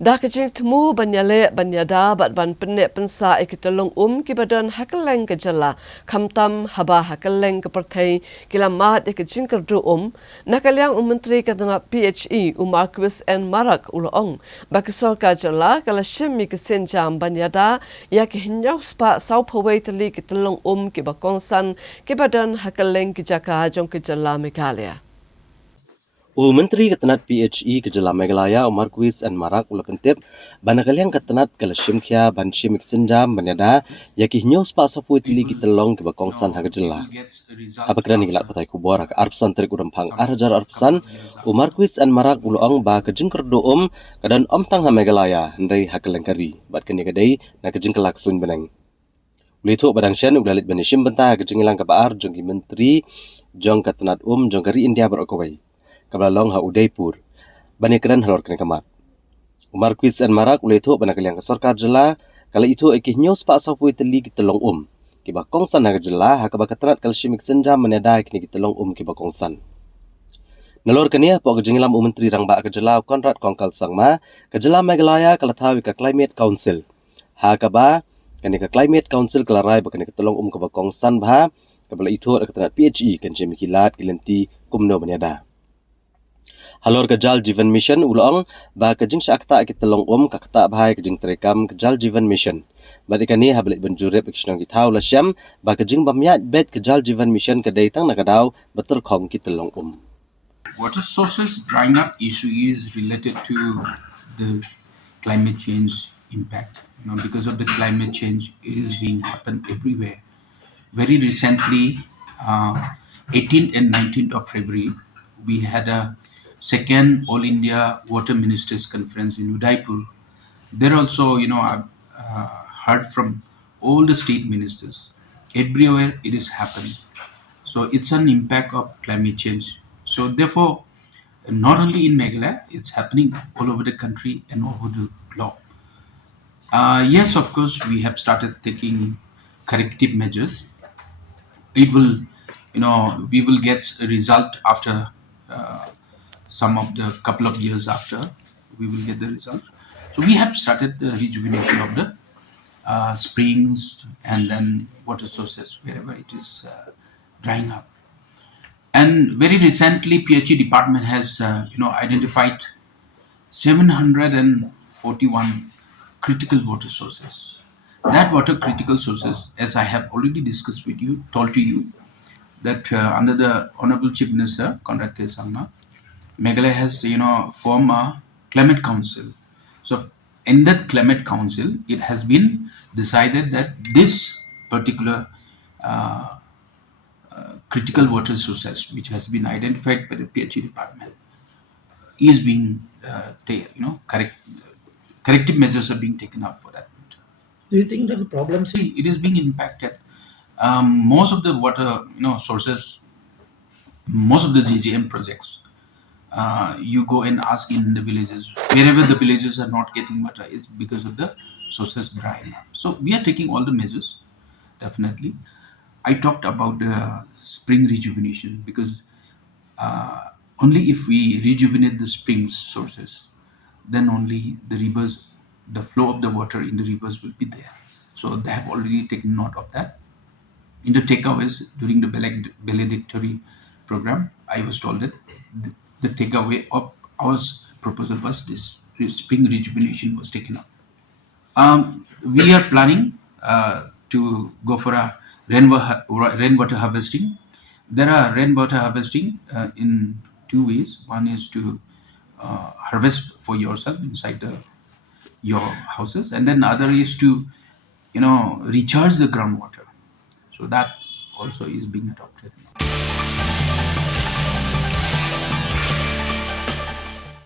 Dakajing temu banyale banyada bat ban penne pensa Tyllong ki badan hakaleng ke jala kamtam haba hakaleng ke pertai kila mat ekajing kerdu nakalyang menteri katanat Pynkhie Marcuise and Marak ulong baki Sorkar jala kala shim ke Sienjam banyada ya ke hinyau spa sau pawai tali Tyllong ki bakongsan ke badan hakaleng ke jaka jong ke jala Meghalaya. Menteri Ketenat Pynkhie ke Jala Meghalaya Marcuise and Marak ula pentip banakaliang ketenat kala shimkhia ban shimik Sienjam banyada yaki nyos pa sapui tili Tyllong ke bakongsan ha Jala. Apa kira nilat patai kubor ke arpsan terik udampang arjar arpsan Marcuise and Marak ulong ba ke jingker doom kadan tang ha Meghalaya hendai hakalengkari bat kini kadai na ke jingkelak sun benang. Ulito badang shen ulalit banishim bentah ke jingilang ke baar jongki menteri jong ketenat jong kari India berokowai. Kabalong ha Udaipur bani keren halor kena kamat. Marcuise and Marak ulito banakaliang ke Sorkar jela kala itu ekih nyos pa sapui teli Tyllong kiba kongsan ha jela ha kabakaterat kal shimik Sienjam meneda kini Tyllong kiba kongsan. Nalor kenia po kejengilam menteri rang ba ke jela Konrad kongkal sangma ke jela Meghalaya kala thawi ke Climate Council. Ha kaba kani ke Climate Council kala rai ba kani Tyllong kiba kongsan ba kabala itu ke keterat Pynkhie kan jemikilat kilenti kumno meneda. Halor ke Jal Jeevan Mission ulong ba ke jing syakta ke Tyllong kakta bahai ke jing terekam ke Jal Jeevan Mission. Badikani hablik benjurep ke shnong kitau la syam ba ke jing bamyat bet ke Jal Jeevan Mission ke daitang nakadau betul khong ke Tyllong Water sources drying up issue is related to the climate change impact. Because of the climate change, it is being happen everywhere. Very recently, 18th and 19th of February, we had a second All India Water Ministers Conference in Udaipur. There also, I've heard from all the state ministers. Everywhere it is happening. So it's an impact of climate change. So therefore, not only in Meghalaya, it's happening all over the country and all over the globe. Yes, of course, we have started taking corrective measures. It will, we will get a result after some of the couple of years after we will get the result. So we have started the rejuvenation of the springs and then water sources wherever it is drying up. And very recently, Pynkhie department has identified 741 critical water sources. That water critical sources, as I have already discussed with you, told to you, that under the Honorable Chief Minister, Konrad K. Sangma, Meghalaya has, formed a climate council. So in that climate council, it has been decided that this particular critical water sources, which has been identified by the Pynkhie department, is being corrective measures are being taken up for that matter. Do you think that the problems It is being impacted. Most of the water sources, most of the GGM projects, you go and ask in the villages, wherever the villages are not getting water, it's because of the sources drying up. So we are taking all the measures, definitely. I talked about the spring rejuvenation because only if we rejuvenate the spring sources, then only the rivers, the flow of the water in the rivers will be there. So they have already taken note of that. In the takeaways during the valedictory program, I was told that the takeaway of our proposal was this spring rejuvenation was taken up. We are planning to go for a rainwater harvesting. There are rainwater harvesting in two ways. One is to harvest for yourself inside your houses, and then other is to recharge the groundwater. So that also is being adopted.